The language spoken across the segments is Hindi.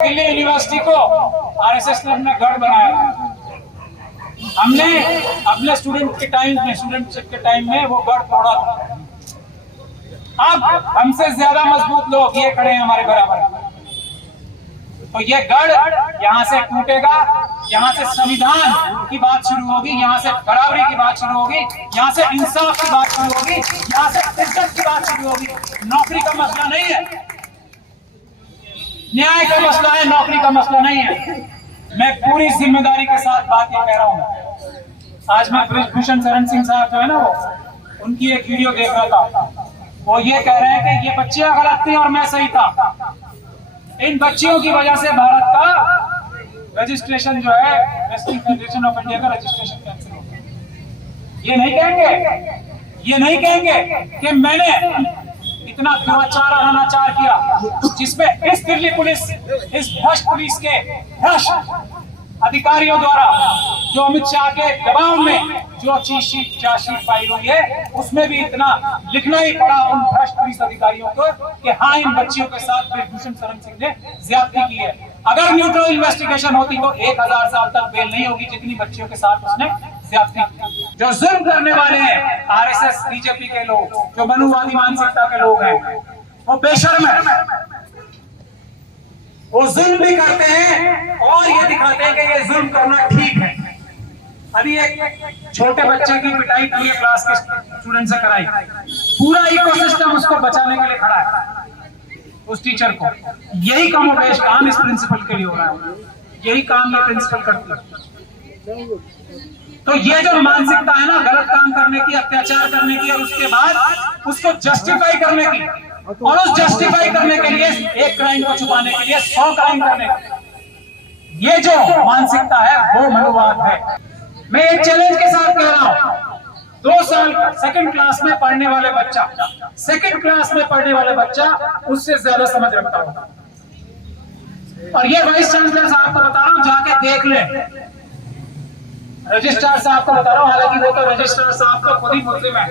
दिल्ली यूनिवर्सिटी को आरएसएस ने अपना गढ़ बनाया था। हमने अपने स्टूडेंटशिप के टाइम में वो गढ़ तोड़ा था। अब हमसे ज्यादा मजबूत लोग ये खड़े हैं हमारे बराबर, तो ये गढ़ यहाँ से टूटेगा। यहाँ से संविधान की बात शुरू होगी, यहाँ से बराबरी की बात शुरू होगी, यहाँ से इंसाफ की बात शुरू होगी, यहाँ से इज्जत की बात शुरू होगी। नौकरी का मसला नहीं है, न्याय का मसला है, नौकरी का मसला नहीं है। मैं पूरी जिम्मेदारी के साथ बात ये कह रहा हूँ। आज मैं ब्रिजभूषण शरण सिंह साहब जो है ना, वो उनकी एक वीडियो देख रहा था। वो ये कह रहे हैं कि ये बच्चियां गलत थी और मैं सही था। इन बच्चियों की वजह से भारत का रजिस्ट्रेशन जो है रेसलिंग फेडरेशन ऑफ इंडिया का रजिस्ट्रेशन कैंसिल हो गया। ये नहीं कहेंगे कि मैंने इतना दुराचार और अनाचार किया, जिसमें इस दिल्ली पुलिस, इस भ्रष्ट पुलिस के भ्रष्ट अधिकारियों द्वारा जो अमित शाह के दबाव में जो चार्जशीट फाइल हुई है, उसमें भी इतना लिखना ही पड़ा उन भ्रष्ट पुलिस अधिकारियों को कि हाँ, इन बच्चियों के साथ ब्रिजभूषण शरण सिंह ने ज्यादती की है। अगर न्यूट्रल इन्वेस्टिगेशन होती तो 1000 साल तक बेल नहीं होगी, जितनी बच्चियों के साथ उसने ज्यादती की। जो जुल्म करने वाले हैं आरएसएस बीजेपी के लोग, जो मनुवादी मानसिकता के लोग हैं, वो बेशर्म है। वो जुल्म भी करते हैं और ये दिखाते हैं कि ये जुल्म करना ठीक है। अभी एक छोटे बच्चे की पिटाई पूरे क्लास के स्टूडेंट से कराई, पूरा इकोसिस्टम उसको बचाने के लिए खड़ा है, उस टीचर को। यही कमोबेश काम इस प्रिंसिपल के लिए हो रहा है, यही काम ये प्रिंसिपल करती है। तो ये जो मानसिकता है ना, गलत काम करने की, अत्याचार करने की, और उसके बाद उसको जस्टिफाई करने की, और उस जस्टिफाई करने के लिए एक क्राइम को छुपाने के लिए 100 क्राइम करने की, ये जो मानसिकता है वो मनुवाद है। मैं एक चैलेंज के साथ कह रहा हूं, 2 साल सेकंड क्लास में पढ़ने वाले बच्चा उससे ज्यादा समझ रखता होगा। और ये वाइस चांसलर साहब को बता रहा हूं, जाके देख ले। रजिस्ट्रार साहब को बता रहा हूं, हालांकि वो तो रजिस्ट्रार साहब तो खुद ही मुस्लिम है,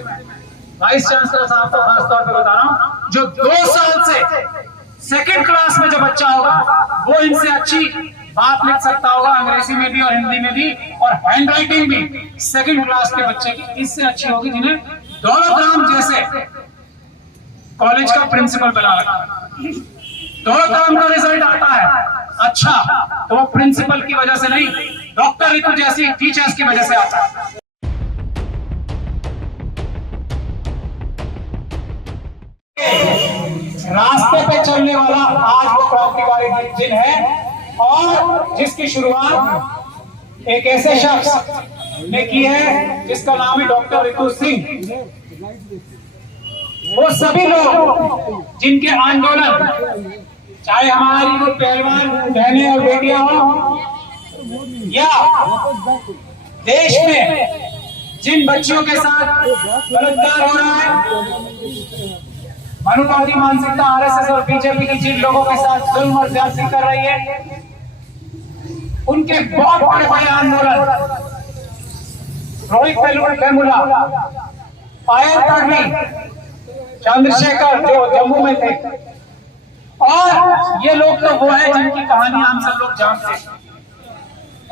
वाइस चांसलर साहब को खासतौर पर बता रहा हूं, जो 2 साल से सेकंड क्लास में जो बच्चा होगा वो इनसे अच्छी बात लिख सकता होगा, अंग्रेजी में भी और हिंदी में भी, और हैंड राइटिंग भी सेकंड क्लास के बच्चे की इससे अच्छी होगी, जिन्हें दौलतराम जैसे कॉलेज का प्रिंसिपल बना रखा है। दौलतराम का रिजल्ट आता है अच्छा, तो वो प्रिंसिपल की वजह से नहीं, डॉक्टर रितु जैसी टीचर्स की वजह से आता है। रास्ते पे चलने वाला आज वो क्रांतिकारी दिन है, और जिसकी शुरुआत एक ऐसे शख्स ने की है जिसका नाम है डॉक्टर रितु सिंह। वो सभी लोग जिनके आंदोलन, चाहे हमारी वो पहलवान बहनें और बेटियां हो, या देश में जिन बच्चियों के साथ बलात्कार हो रहा है, मनुवादी मानसिकता आरएसएस और बीजेपी की जिन लोगों के साथ जुल्म और ज्यादती कर रही है, उनके बहुत बड़े आंदोलन, रोहित वेमुला, पायल तडवी, चंद्रशेखर जो जम्मू में थे, और ये लोग तो वो है जिनकी कहानी हम सब लोग जानते हैं।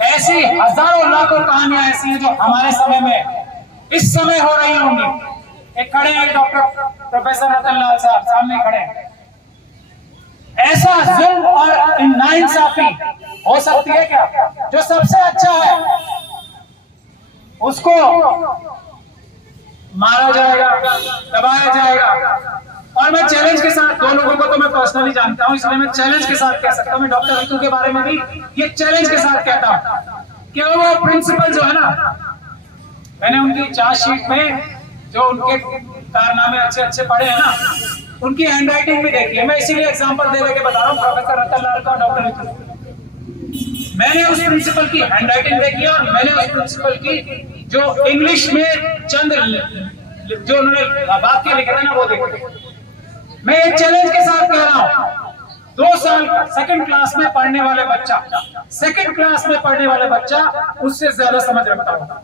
ऐसी हजारों लाखों कहानियां ऐसी हैं जो हमारे समय में, इस समय हो रही होंगी। एक खड़े हैं डॉक्टर प्रोफेसर रतन लाल साहब, सामने खड़े हैं। ऐसा जुल्म और नाइंसाफी हो सकती है क्या? जो सबसे अच्छा है उसको मारा जाएगा, दबाया जाएगा। और मैं चैलेंज के साथ, 2 लोगों को तो मैं पर्सनली जानता हूं, इसलिए मैं चैलेंज के साथ कह सकता हूं, मैं डॉक्टर रितु के बारे में भी ये चैलेंज के साथ कहता हूं कि वो प्रिंसिपल जो है ना, मैंने उनकी चार्जशीट में जो उनके कारनामे अच्छे पढ़े हैं ना, उनकी हैंडराइटिंग भी देखी है। मैं इसीलिए एग्जांपल दे के बता रहा हूं, प्रोफेसर रतन लाल का, डॉक्टर रितु। मैंने उस प्रिंसिपल की हैंडराइटिंग देखी और मैंने उस प्रिंसिपल की जो इंग्लिश में चंद जो उन्होंने बात लिखे थे ना, वो देखी। मैं एक चैलेंज के साथ कह रहा हूं, 2 साल सेकंड क्लास में पढ़ने वाले बच्चा उससे ज्यादा समझ रखता होगा।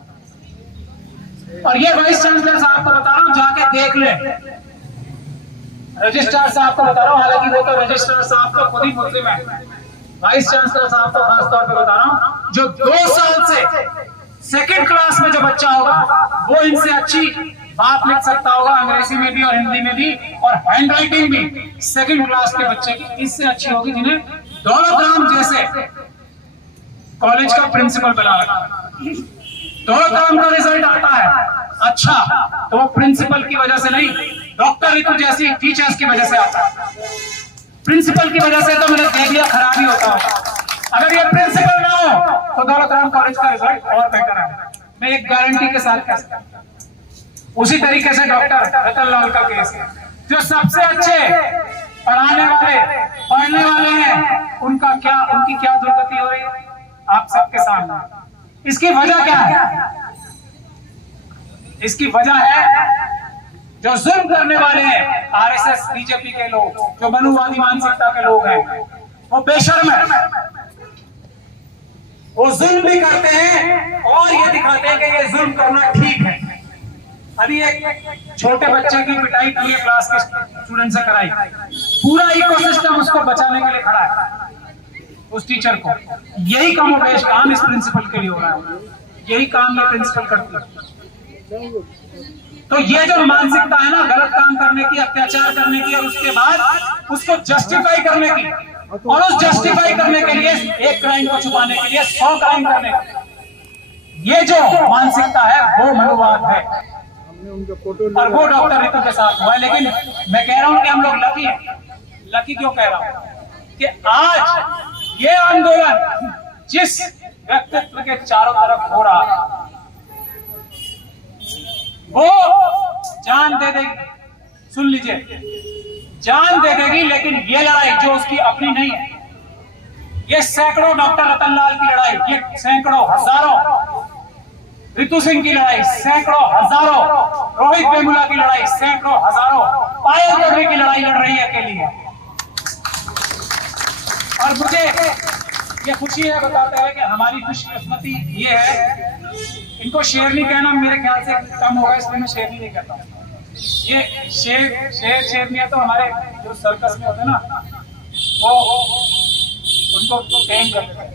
और ये वाइस चांसलर साहब को बता रहा हूं, जाके देख ले। रजिस्ट्रार साहब को बता रहा हूं, हालांकि वो तो रजिस्ट्रार साहब तो खुद ही मुस्लिम है, वाइस चांसलर साहब को खासतौर पे बता रहा हूं, जो 2 साल से सेकंड क्लास में जो बच्चा होगा वो इनसे अच्छी बात लिख सकता होगा, अंग्रेजी में भी और हिंदी में भी, और हैंड राइटिंग भी सेकंड क्लास के बच्चे की इससे अच्छी होगी, जिन्हें दौलतराम जैसे कॉलेज का प्रिंसिपल बना रखा। दौलतराम का रिजल्ट आता है अच्छा तो वो प्रिंसिपल की वजह से नहीं, डॉक्टर रितु जैसी टीचर्स की वजह से आता है। प्रिंसिपल की वजह से तो मैंने देख लिया खराब ही होता है। अगर ये प्रिंसिपल ना हो तो दौलतराम कॉलेज का रिजल्ट और बेटर है, मैं एक गारंटी के साथ कह सकता हूं। उसी तरीके से डॉक्टर रतन लाल का केस है, जो सबसे अच्छे पढ़ाने वाले पढ़ने वाले हैं, उनकी क्या दुर्गति हो रही है आप सबके सामने। इसकी वजह क्या है? इसकी वजह है जो जुल्म करने वाले हैं, आरएसएस बीजेपी के लोग, जो मनुवादी मानसिकता के लोग हैं, वो बेशर्म है। वो जुल्म भी करते हैं और ये दिखाते हैं कि ये जुल्म करना ठीक है। अभी एक छोटे बच्चे की पिटाई पूरे क्लास के स्टूडेंट से कराई, पूरा इकोसिस्टम उसको बचाने के लिए खड़ा है, उस टीचर को। यही कमोबेश काम इस प्रिंसिपल के लिए हो रहा है, यही काम ये प्रिंसिपल करती है। तो ये जो मानसिकता है ना, गलत काम करने की, अत्याचार करने की, और उसके बाद उसको जस्टिफाई करने की, और उस जस्टिफाई करने के लिए एक क्राइम को छुपाने के लिए 100 क्राइम करने की, ये जो मानसिकता है वो मनुवाद है, और वो डॉक्टर रितु के साथ हुआ है। लेकिन मैं कह रहा हूं कि हम लोग लकी हैं। लकी क्यों कह रहा हूं? कि आज ये आंदोलन जिस व्यक्तित्व के चारों तरफ हो रहा है, वो जान दे देगी, सुन लीजिए, जान दे देगी, लेकिन ये लड़ाई जो उसकी अपनी नहीं है, ये सैकड़ों डॉक्टर रतन लाल की लड़ाई, ये सैकड़ों हजारों रितु सिंह की लड़ाई, सैकड़ों हजारों रोहित वेमुला की लड़ाई, सैकड़ों हजारों पायल तोड़ने की लड़ाई लड़ रही है अकेली है। और मुझे ये खुशी है बताते हुए कि हमारी खुशकिस्मती ये है, इनको शेरनी कहना मेरे ख्याल से कम होगा, इसलिए मैं शेरनी नहीं कहता हूँ। ये शेरनिया तो हमारे जो सर्कस में होते हैं ना, वो उनको ट्रेन करते हैं।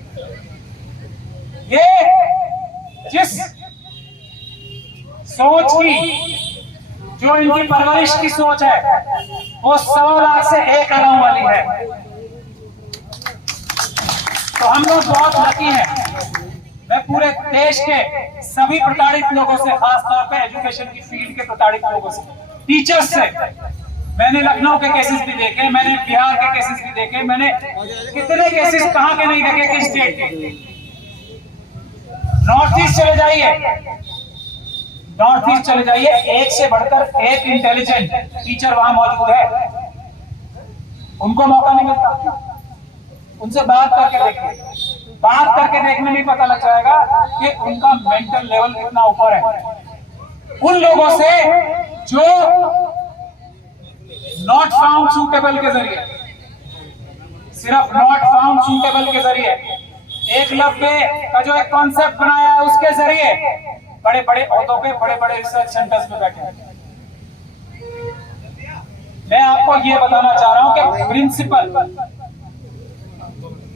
ये जिस सोच की, जो इनकी परवरिश की सोच है, वो 100 लाख से 1 अरब वाली है। तो हम लोग बहुत लकी हैं। मैं पूरे देश के सभी प्रताड़ित लोगों से, खासतौर पे एजुकेशन की फील्ड के प्रताड़ित लोगों से, टीचर्स से, मैंने लखनऊ के केसेस भी देखे, मैंने बिहार के केसेस भी देखे, मैंने कितने केसेस कहां के नहीं देखे, किस स्टेट के। नॉर्थ ईस्ट चले जाइए, नॉर्थ ईस्ट चले जाइए, एक से बढ़कर एक इंटेलिजेंट टीचर वहां मौजूद है, उनको मौका नहीं मिलता। उनसे बात करके देखिए, बात करके देखने में पता लग जाएगा कि उनका मेंटल लेवल कितना ऊपर है उन लोगों से जो नॉट फाउंड सूटेबल के जरिए, सिर्फ नॉट फाउंड सूटेबल के जरिए, एकलव्य का जो एक कॉन्सेप्ट बनाया है उसके जरिए बड़े बड़े ओहदों पे, बड़े बड़े रिसर्च सेंटर्स में बैठे हैं। मैं आपको ये बताना चाह रहा हूं कि प्रिंसिपल,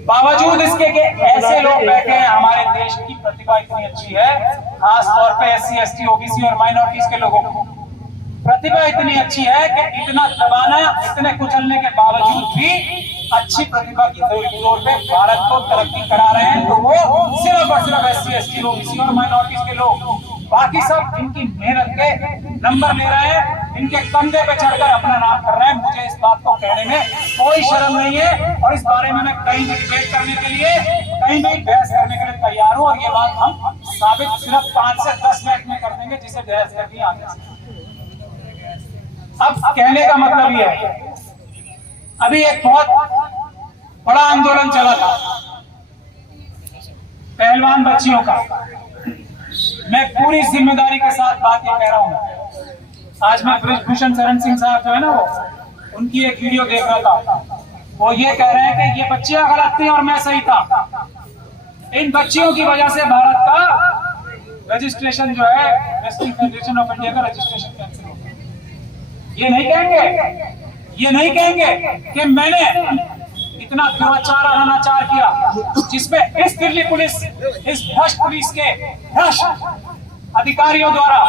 बावजूद इसके कि ऐसे लोग बैठे हैं, हमारे देश की प्रतिभा इतनी अच्छी है, खास तौर पे SC, ST, OBC और माइनॉरिटीज के लोगों को प्रतिभा इतनी अच्छी है कि इतना दबाना, इतने कुचलने के बावजूद भी अच्छी प्रतिभा की जोर पे भारत को तरक्की करा रहे हैं। तो वो सिर्फ और सिर्फ SC, ST, OBC और माइनॉरिटीज के लोग, बाकी सब इनकी मेहनत के नंबर ले रहे हैं, इनके कंधे पे चढ़कर अपना नाम कर रहे हैं। मुझे इस बात को कहने में कोई शर्म नहीं है, और इस बारे में मैं कहीं भी डिबेट करने के लिए, कहीं भी बहस करने के लिए तैयार हूं, और ये बात हम साबित सिर्फ 5 से 10 मिनट में कर देंगे, जिसे बहस करनी आगे से। अब कहने का मतलब ये है, अभी एक बहुत बड़ा आंदोलन चला था पहलवान बच्चियों का। मैं पूरी जिम्मेदारी के साथ बात ये कह रहा हूं। आज मैं ब्रिजभूषण शरण सिंह साहब जो है ना, वो उनकी एक वीडियो देख रहा था। वो ये कह रहे हैं कि ये बच्चियां गलत थी और मैं सही था। इन बच्चियों की वजह से भारत का रजिस्ट्रेशन जो है, रेसलिंग फेडरेशन ऑफ इंडिया का रजिस्ट्रेशन कैंसिल हो गया। ये नहीं कहेंगे कि मैंने इतना दुराचार और अनाचार किया, जिसमें इस दिल्ली पुलिस, इस भ्रष्ट पुलिस के भ्रष्ट अधिकारियों द्वारा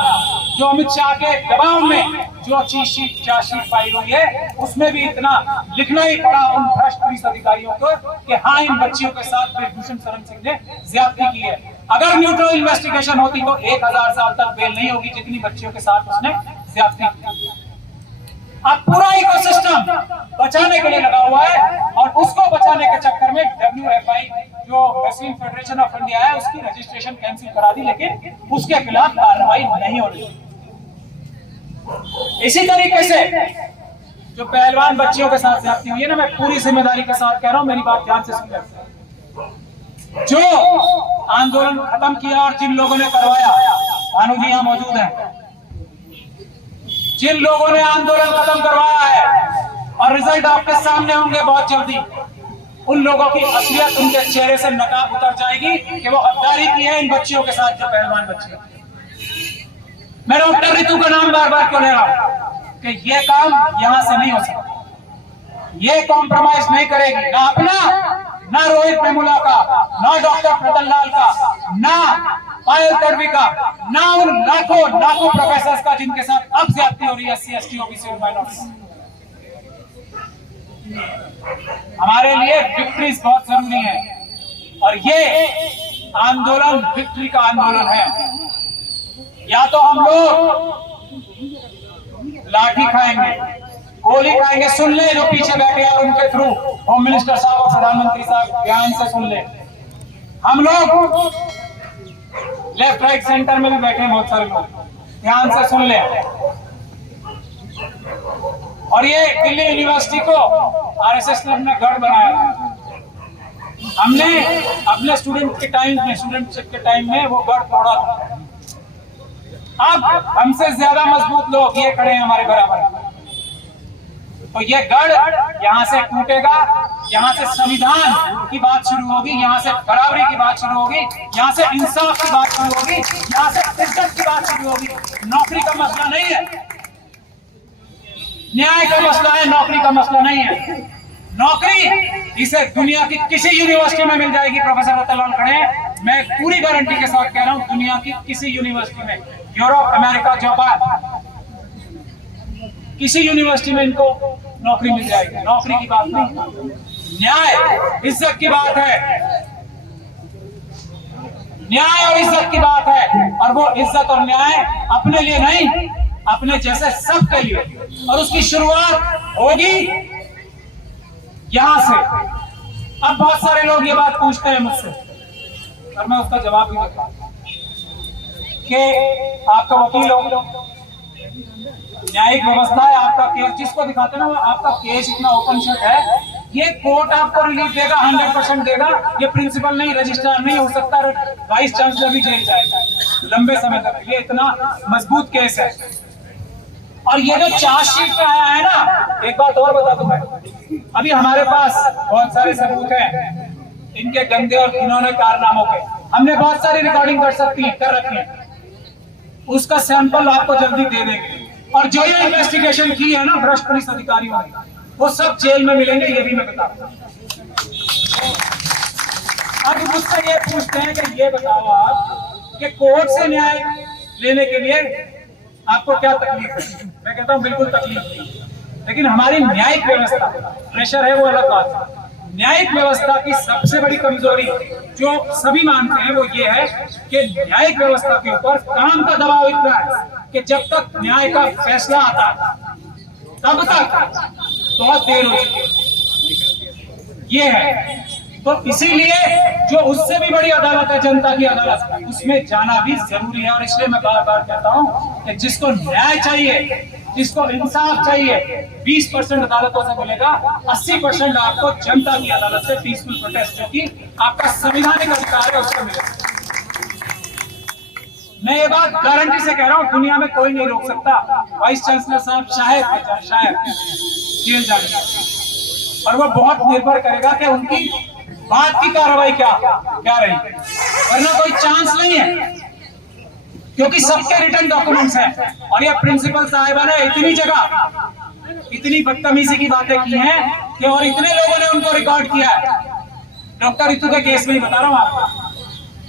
जो अमित शाह के दबाव में जो चार्जशीट फाइल हुई है, उसमें भी इतना लिखना ही पड़ा उन भ्रष्ट पुलिस अधिकारियों को कि हाँ, इन बच्चियों के साथ ब्रिजभूषण शरण सिंह ने ज्यादती की है। अगर न्यूट्रल इन्वेस्टिगेशन होती तो 1000 साल तक बेल नहीं होगी, जितनी बच्चियों के साथ उसने ज्यादती की। अब पूरा इकोसिस्टम बचाने के लिए लगा हुआ है, और उसको बचाने के चक्कर में WFI जो रेसलिंग फेडरेशन ऑफ इंडिया है, उसकी रजिस्ट्रेशन कैंसिल करा दी, लेकिन उसके खिलाफ कार्रवाई नहीं हो रही। इसी तरीके से जो पहलवान बच्चियों के साथ ज्यादती हुई है ना, मैं पूरी जिम्मेदारी के साथ कह रहा हूं, मेरी बात ध्यान से सुनिए। जो आंदोलन खत्म किया और जिन लोगों ने करवाया, भानु जी यहां मौजूद हैं, जिन लोगों ने आंदोलन खत्म करवाया है, और रिजल्ट आपके सामने होंगे बहुत जल्दी, उन लोगों की असलियत उनके चेहरे से नकाब उतर जाएगी कि वो गद्दारी की है इन बच्चियों के साथ, जो पहलवान बच्चियों। मैं डॉक्टर रितु का नाम बार बार क्यों ले रहा हूं कि ये काम यहां से नहीं हो सकता, ये कॉम्प्रोमाइज नहीं करेगी, ना अपना, ना रोहित वेमुला का, ना डॉक्टर प्रदन लाल का, ना पायल तडवी का, ना उन लाखों प्रोफेसर का जिनके साथ अब ज्यादती हो रही है SC ST OBC और माइनॉरिटी। हमारे लिए विक्ट्रीज बहुत जरूरी है, और ये आंदोलन विक्ट्री का आंदोलन है। या तो हम लोग लाठी खाएंगे, गोली खाएंगे, सुन ले जो पीछे बैठे हैं उनके थ्रू, होम मिनिस्टर साहब और प्रधानमंत्री साहब ध्यान से सुन ले। हम लोग लेफ्ट राइट सेंटर में भी बैठे हैं बहुत सारे लोग, ध्यान से सुन ले। और ये दिल्ली यूनिवर्सिटी को RSS ने अपना गढ़ बनाया। हमने अपने स्टूडेंटशिप के टाइम में वो गढ़ तोड़ा था। अब हमसे ज्यादा मजबूत लोग ये खड़े हैं हमारे बराबर, तो ये गढ़ यहाँ से टूटेगा, यहाँ से संविधान की बात शुरू होगी, यहाँ से बराबरी की बात शुरू होगी, यहाँ से इंसाफ की बात शुरू होगी, यहाँ से इज्जत की बात शुरू होगी। नौकरी का मसला नहीं है, न्याय का मसला है, नौकरी का मसला नहीं है। नौकरी इसे दुनिया की किसी यूनिवर्सिटी में मिल जाएगी। प्रोफेसर रतनलाल खड़े हैं, मैं पूरी गारंटी के साथ कह रहा हूं, दुनिया की किसी यूनिवर्सिटी में, यूरोप, अमेरिका, जापान, किसी यूनिवर्सिटी में इनको नौकरी मिल जाएगी। नौकरी की बात नहीं, न्याय इज्जत की बात है, न्याय और इज्जत की बात है। और वो इज्जत और न्याय अपने लिए नहीं, अपने जैसे सबके लिए, और उसकी शुरुआत होगी यहां से। अब बहुत सारे लोग ये बात पूछते हैं मुझसे, और मैं उसका जवाब भी देता हूं कि आप तो वकील हो, न्यायिक व्यवस्था है, आपका केस जिसको दिखाते ना, आपका केस इतना ओपन शट है, ये कोर्ट आपको रिलीफ देगा, 100% देगा। ये प्रिंसिपल नहीं, रजिस्ट्रार नहीं हो सकता, वाइस चांसलर भी जेल जाएगा लंबे समय तक। ये इतना मजबूत केस है। और ये जो चार्जशीट में आया है ना, एक बात और बता दूं मैं, अभी हमारे पास बहुत सारे सबूत हैं इनके गंदे और घिनौने कारनामों के। हमने बहुत सारी रिकॉर्डिंग कर रखी है, उसका सैंपल आपको जल्दी दे देंगे। और जो ये इन्वेस्टिगेशन की है ना भ्रष्ट पुलिस अधिकारियों ने, वो सब जेल में मिलेंगे, ये भी मैं बता दूं। अब मुझसे ये पूछते हैं कि ये बताओ आप कि कोर्ट से न्याय लेने के लिए आपको क्या तकलीफ है? मैं कहता हूं बिल्कुल तकलीफ नहीं, लेकिन हमारी न्यायिक व्यवस्था, प्रेशर है वो अलग बात है। न्यायिक व्यवस्था की सबसे बड़ी कमजोरी जो सभी मानते हैं वो ये है कि न्यायिक व्यवस्था के ऊपर काम का दबाव इतना है कि जब तक न्याय का फैसला आता तब तक बहुत देर हो चुकी है। ये है, तो इसीलिए जो उससे भी बड़ी अदालत है, जनता की अदालत, उसमें जाना भी जरूरी है। और इसलिए मैं बार बार कहता हूं कि जिसको न्याय चाहिए, जिसको इंसाफ चाहिए, 20% अदालतों से मिलेगा, 80% आपको जनता की अदालत से पीसफुल प्रोटेस्ट, जो कि आपका संवैधानिक अधिकार है, उससे मिलेगा। मैं ये बात गारंटी से कह रहा हूं, दुनिया में कोई नहीं रोक सकता वाइस चांसलर साहब शायद जेल जाने, और वो बहुत निर्भर करेगा कि उनकी बात की कार्रवाई क्या रही, वरना कोई चांस नहीं है, क्योंकि सबके रिटर्न डॉक्यूमेंट्स हैं। और ये प्रिंसिपल साहिबा ने इतनी जगह इतनी बदतमीजी की बातें की हैं कि और इतने लोगों ने उनको रिकॉर्ड किया है। डॉक्टर रितु के केस में ही बता रहा हूँ आपको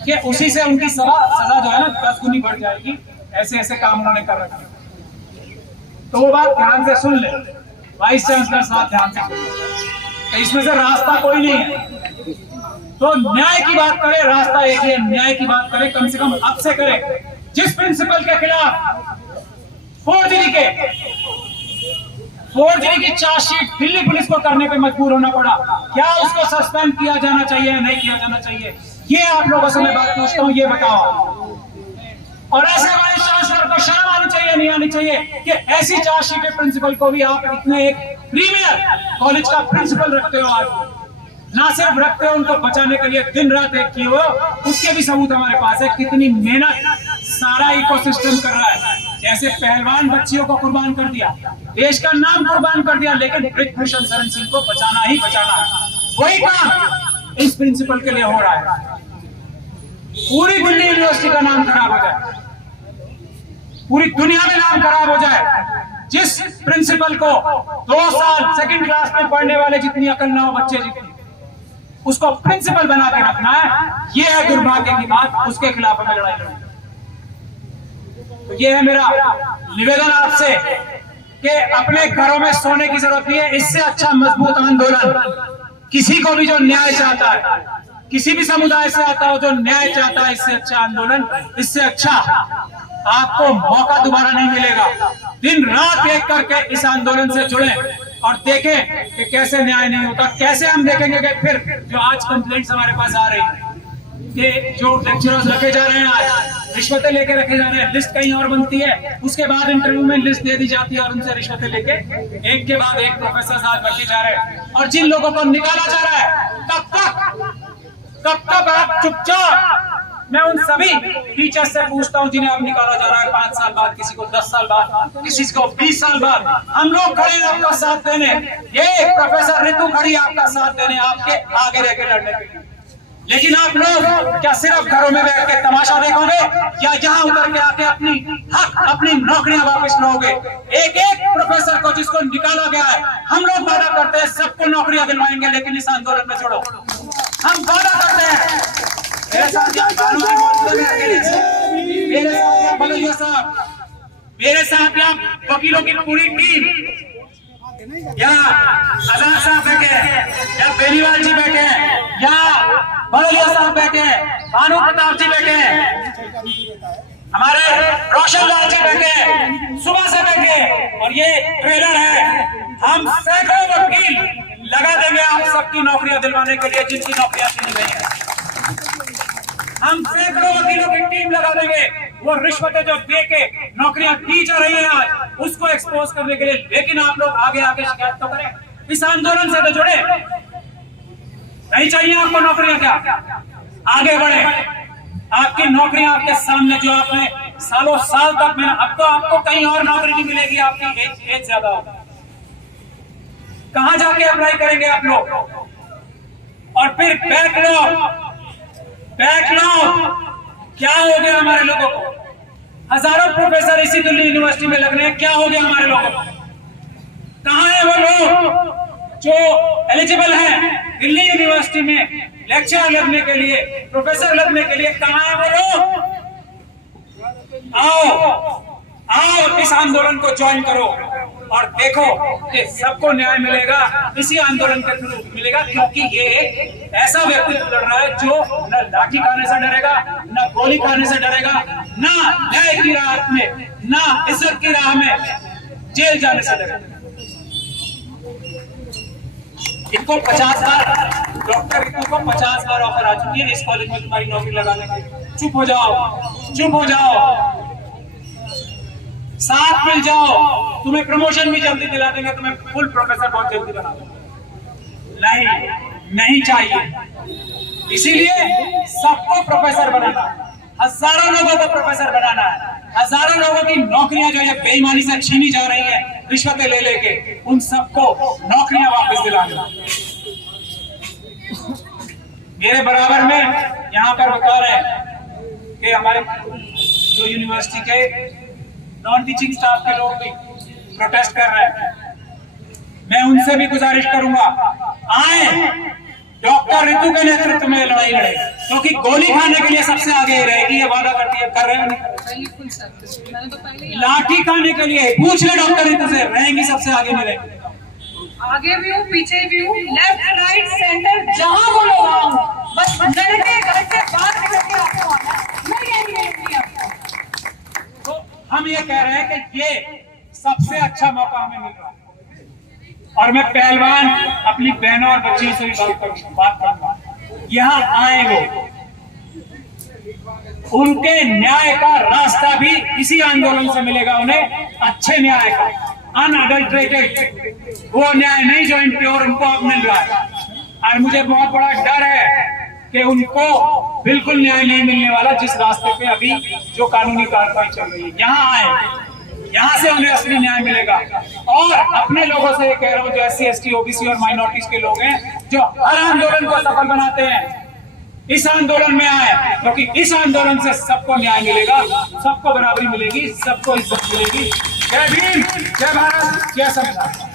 कि उसी से उनकी सजा जो है ना 10 गुनी बढ़ जाएगी। ऐसे ऐसे काम उन्होंने कर रखे। तो वो बात ध्यान से सुन ले, वाइस चांसलर साहब ध्यान से सुन। तो इसमें से रास्ता कोई नहीं है। तो न्याय की बात करे, रास्ता एक ही है, न्याय की बात करे, कम से कम अब से करे। जिस प्रिंसिपल के खिलाफ फोर्जरी की चार्जशीट दिल्ली पुलिस को करने पे मजबूर होना पड़ा, क्या उसको सस्पेंड किया जाना चाहिए या नहीं किया जाना चाहिए? ये आप लोगों से मैं बात पूछता हूँ, ये बताओ। और ऐसे वाइस चांसलर को शर्म आनी चाहिए, नहीं आनी चाहिए कि ऐसी चार्जशीट प्रिंसिपल को भी आप इतने एक प्रीमियर कॉलेज का प्रिंसिपल रखते हो। आज ना सिर्फ रखते हो, उनको बचाने के लिए दिन रात एक किए हो, उसके भी सबूत हमारे पास है। कितनी मेहनत सारा इकोसिस्टम कर रहा है। जैसे पहलवान बच्चियों को कुर्बान कर दिया, देश का नाम कुर्बान कर दिया, लेकिन ब्रिजभूषण शरण सिंह को बचाना ही बचाना है। वही काम इस प्रिंसिपल के लिए हो रहा है। पूरी दिल्ली यूनिवर्सिटी का नाम खराब हो जाए, पूरी दुनिया में नाम खराब हो जाए। जिस प्रिंसिपल को 2 साल सेकंड क्लास में पढ़ने वाले जितनी अकल ना हो बच्चे जितनी, उसको प्रिंसिपल बना के रखना है। ये है दुर्भाग्य की बात, उसके खिलाफ हमें लड़ाई लड़नी। तो ये है मेरा निवेदन आपसे कि अपने घरों में सोने की जरूरत नहीं है। इससे अच्छा मजबूत आंदोलन किसी को भी जो न्याय चाहता है, किसी भी समुदाय से आता हो जो न्याय चाहता है, इससे अच्छा आंदोलन, इससे अच्छा आपको मौका दोबारा नहीं मिलेगा। दिन रात एक करके इस आंदोलन से जुड़े और देखें कि कैसे न्याय नहीं होता। कैसे हम देखेंगे कि फिर जो आज कंप्लेंट्स हमारे पास आ रही है कि जो लेक्चरर्स रखे जा रहे हैं, आज रिश्वतें लेके रखे जा रहे हैं, लिस्ट कहीं और बनती है, उसके बाद इंटरव्यू में लिस्ट दे दी जाती है और उनसे रिश्वतें लेके एक के बाद एक प्रोफेसर साहब रखे जा रहे हैं। और जिन लोगों को निकाला जा रहा है, कब तक आप चुपचाप? मैं उन सभी टीचर्स से पूछता हूं जिन्हें अब निकाला जा रहा है 5 साल बाद, किसी को 10 साल बाद, किसी को 20 साल बाद। हम लोग खड़े हैं आपका साथ देने। ये प्रोफेसर रितु खड़ी आपका साथ देने, आपके आगे रह के लड़ने के लिए। लेकिन आप लोग क्या सिर्फ घरों में बैठ के तमाशा देखोगे या यहाँ उतर के आके अपनी नौकरियां वापस लोगे? एक एक प्रोफेसर को जिसको निकाला गया है, हम लोग वादा करते हैं सबको नौकरियां दिलवाएंगे, लेकिन इस आंदोलन में छोड़ो। हम वादा करते हैं। मेरे साथ बदलिया साहब, मेरे साथ वकीलों की पूरी टीम, या आजाद साहब बैठे, या बेनीवाल जी बैठे, या बदलिया साहब बैठे, भानु प्रताप जी बैठे, हमारे रोशन लाल जी बैठे, सुबह से बैठे। और ये ट्रेलर है, हम सैकड़ों वकील लगा देंगे आप सबकी नौकरियां दिलवाने के लिए जिनकी नौकरियां छीनी गई है। हम सैकड़ों वकीलों की टीम लगा देंगे। वो रिश्वतें जो दे के नौकरियां दी जा रही हैं आज, उसको एक्सपोज करने के लिए। लेकिन आप लोग आगे आके शिकायत तो करें, इस आंदोलन से तो जुड़े। नहीं चाहिए आपको नौकरियां, क्या आगे बढ़े? आपकी नौकरियां आपके सामने, जो आपने सालों साल तक में, अब तो आपको कहीं और नौकरी नहीं मिलेगी, आपकी एज ज्यादा होगी। कहां जाके अप्लाई करेंगे आप लोग? और फिर बैकलॉग क्या हो गया हमारे लोगों को? हजारों प्रोफेसर इसी दिल्ली यूनिवर्सिटी में लग रहे हैं, क्या हो गया हमारे लोगों को? कहां है वो लोग जो एलिजिबल हैं दिल्ली यूनिवर्सिटी में लेक्चरर लगने के लिए, प्रोफेसर लगने के लिए? कहां है वो लोग? आओ इस आंदोलन को ज्वाइन करो और देखो कि सबको न्याय मिलेगा। इसी आंदोलन के थ्रू मिलेगा, क्योंकि ये एक ऐसा व्यक्तित्व लड़ रहा है जो न लाठी खाने से डरेगा, न गोली खाने से डरेगा, न न्याय की राह में, न इज्जत की राह में जेल जाने से डरेगा। इनको 50 बार, डॉक्टर रितु को 50 बार ऑफर आ चुकी है इस कॉलेज में तुम्हारी नौकरी लगाने की। चुप हो जाओ, साथ मिल जाओ, तुम्हें प्रमोशन भी जल्दी दिला देंगे, तुम्हें फुल प्रोफेसर बहुत जल्दी बना देंगे। नहीं चाहिए। इसीलिए सबको प्रोफेसर बनाना, हजारों लोगों को प्रोफेसर बनाना है। हजारों लोगों की नौकरियां जो ये बेईमानी से छीनी जा रही है रिश्वतें ले लेके, उन सबको नौकरियां वापस दिलाना। मेरे बराबर में यहाँ पर बता रहे हैं कि हमारे जो यूनिवर्सिटी के नॉन टीचिंग स्टाफ के लोग भी प्रोटेस्ट कर रहे हैं। मैं उनसे भी गुजारिश करूंगा, आए डॉक्टर रितु के नेतृत्व में लड़ाई लड़े, क्योंकि गोली खाने के लिए सबसे आगे ही रहेगी, ये वादा करती है, कर रहे हैं बिल्कुल सर, मैंने तो पहले लाठी खाने के लिए पूछ ले डॉक्टर रितु से, रहेंगी सबसे आगे में रहेंगी। आगे भी हूँ, पीछे भी हूँ, लेफ्ट राइट सेंटर जहाँ बोलो वहाँ हूँ, बस लड़के घर से बाहर निकल के आपको आना है, मैं यही कहती आपको। तो हम ये कह रहे हैं कि ये सबसे अच्छा मौका हमें मिल रहा है, और मैं पहलवान अपनी बहनों और बच्चियों से भी बात करूंगा, यहाँ आए वो, उनके न्याय का रास्ता भी इसी आंदोलन से मिलेगा उन्हें, अच्छे न्याय का, अनअडल्ट्रेटेड वो न्याय नहीं जो इम्प्योर उनको अब मिल रहा है। और मुझे बहुत बड़ा डर है कि उनको बिल्कुल न्याय नहीं मिलने वाला, जिस रास्ते पे अभी जो कानूनी कार्रवाई चल रही है। यहाँ आए, यहाँ से उन्हें असली न्याय मिलेगा। और अपने लोगों से ये कह रहा हूँ, जो SC ST OBC और माइनॉरिटीज के लोग हैं, जो हर आंदोलन को सफल बनाते हैं, इस आंदोलन में आए, क्योंकि इस आंदोलन से सबको न्याय मिलेगा, सबको बराबरी मिलेगी, सबको इज्जत मिलेगी। जय भीम, जय भारत, जय संविधान।